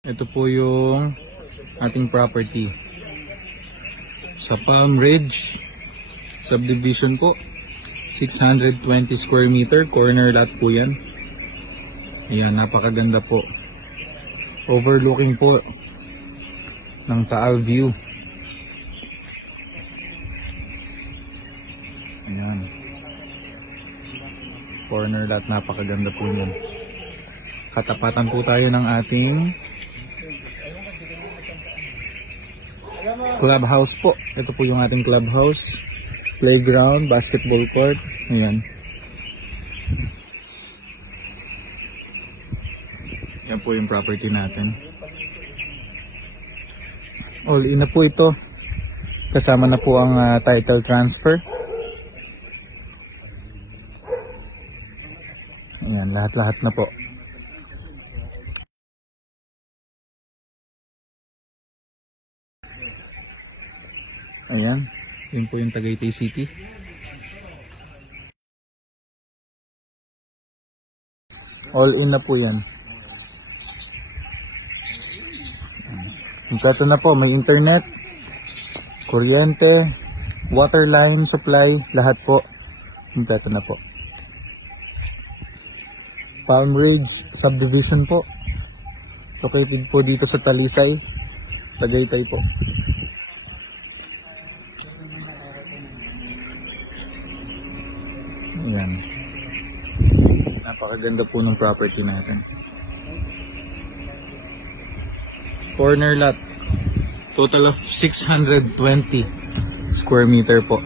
Ito po yung ating property sa Palm Ridge subdivision po. 620 square meter, corner lot po yan. Ayan, napakaganda po. Overlooking po ng Taal View. Ayan. Corner lot, napakaganda po yan. Katapatan po tayo ng ating clubhouse po. Ito po yung ating clubhouse. Playground, basketball court. Ayan. Yan po yung property natin. All in na po ito. Kasama na po ang title transfer. Ayan, lahat-lahat na po. Ayan, yun po yung Tagaytay City. All in na po yan. Ito na po, may internet, kuryente, water line, supply, lahat po. Ito na po. Palm Ridge subdivision po. Located po dito sa Talisay, Tagaytay po. Ayan. Napakaganda po ng property natin. Corner lot. Total of 620 square meter po.